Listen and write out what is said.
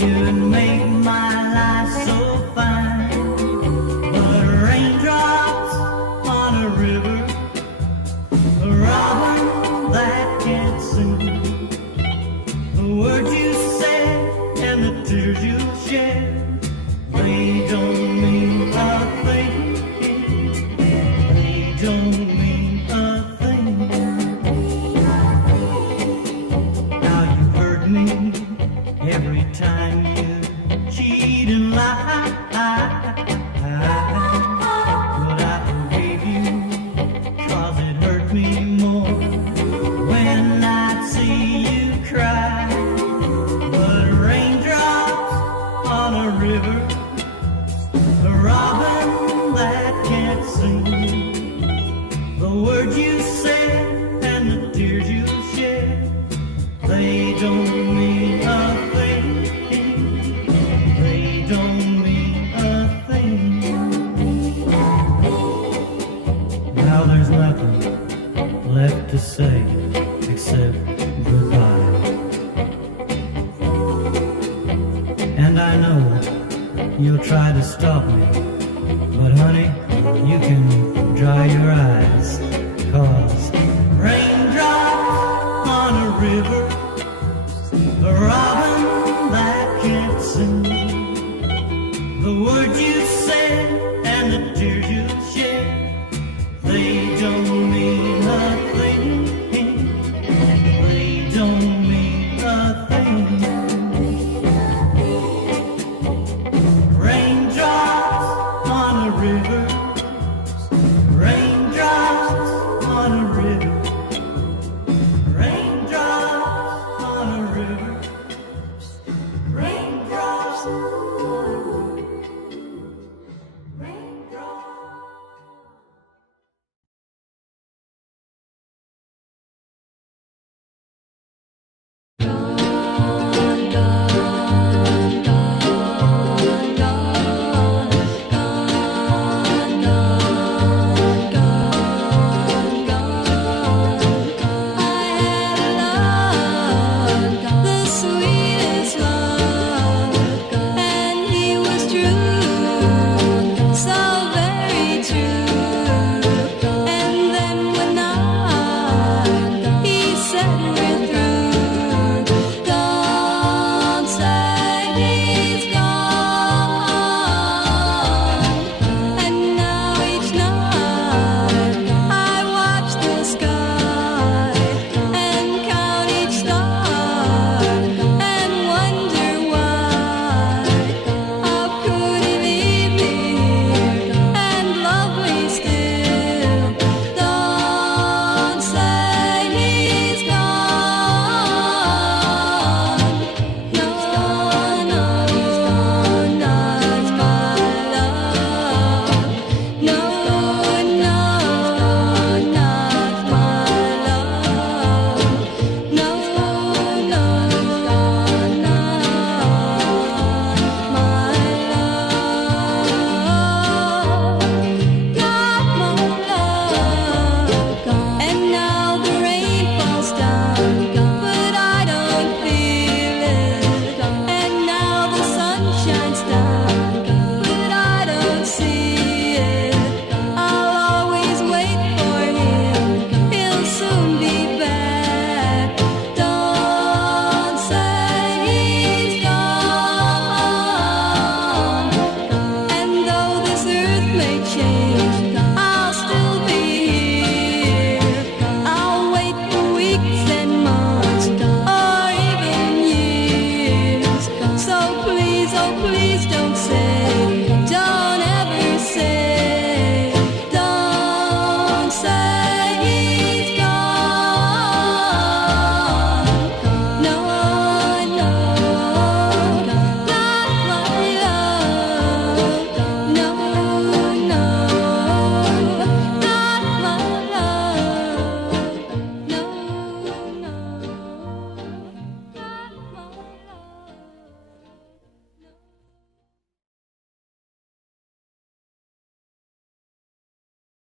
You'd make my life so fine. But raindrops on a river, a robin that can't sing. The words you said and the tears you shed, they don't mean a thing. They don't mean a thing. Now you hurt me every time you cheat and lie. But I forgave you, 'cause it hurt me more when I'd see you cry. But raindrops on a river, a robin that can't sing. The words you said and the tears you shed, they don't mean a thing. They don't mean a thing. Now there's nothing left to say except goodbye. And I know you'll try to stop me, but honey, you can dry your eyes, 'cause raindrops on a river, a robin that can't sing. The words you said and the tears you shed, they don't mean a thing. They don't mean a thing. Raindrops on a river, raindrops on a river, raindrops on a river, raindrops.